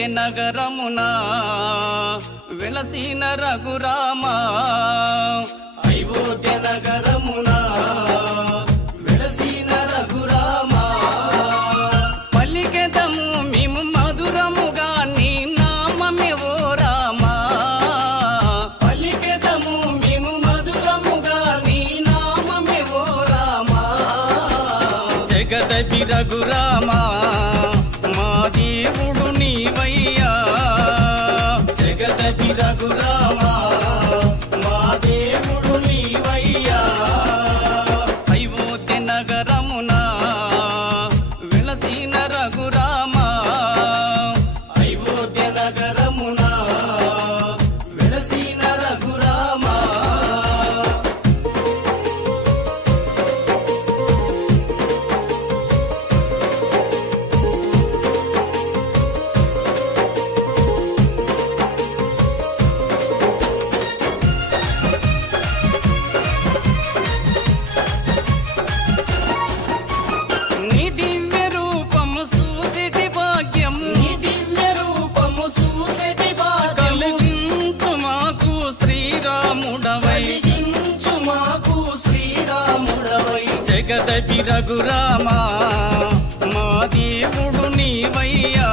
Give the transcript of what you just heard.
అయోధ్య నగరమున వెలసిన రఘురామ అయోధ్య నగరమున వెలసిన రఘురామ పలికెదము మేము మధురముగా నీ నామమే ఓ రామ పలికెదము మేము మధురముగా నీ నామమే ఓ రామ జగదపి రఘురామ మా దేవుడు నీవయ్యా జగదపి రఘురామ మా దేవుడు నీవయ్యా అయోధ్య నగరమున వెలసిన రఘురామ అయోధ్య నగరమున వెలసిన రఘురామ నీ దివ్య రూపము చూసేటి భాగ్యం నీ దివ్య రూపము చూసేటి భాగ్యం కలిగించు మాకు శ్రీరాముడవై కలిగించు మాకు శ్రీరాముడవై జగదపి రఘురామ మా దేవుడు నీవయ్యా